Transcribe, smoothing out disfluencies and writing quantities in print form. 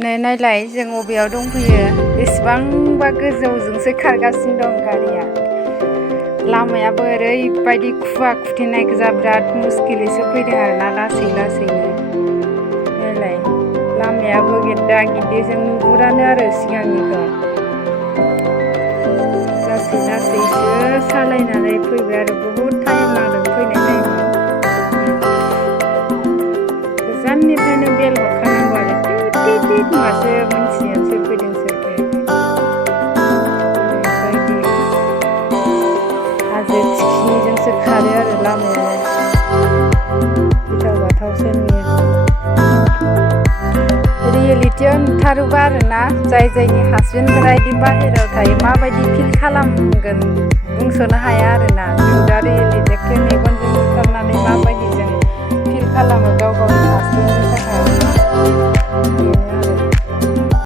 नै नायलाय जों अबेयाव दंफैयो बेसेबांबा गोजौजोंसो खारगासिनो दं गारिया लामायाबो ओरैबायदि खुवा खुथेनाय गोजा बिराद मुस्किलैसो फैदों आरोना लासै लासैनो नायलाय लामायाबो गेद्दा गिद्दि जों नुहुरानो आरो सिगांनिखौ लासै लासैसो सालायनानै फैबाय आरो बहुद टाइम नांदों फैनाय टाइमाव गोजाननिफ्रायनो बेल हरखानांगौ आरो टिट टिट होनबासो मिन्थियो सोर फैदों सोर फैयाखै ओरैबायदि हाजो थिखिनिजोंसो खारो आरो लामायानो गिथाव बाथावसो नुयो रियेलिटियाव नुथारोबा आरोना जाय जायनि हासबेन्डफोरा बिदि बाहेरायाव थायो माबायदि फिल खालामगोन बुंस'नो हाया आरोना जों दा रियेलिटिखौ मेगनजों नुथारनानै माबायदि जों फिल खालामो गाव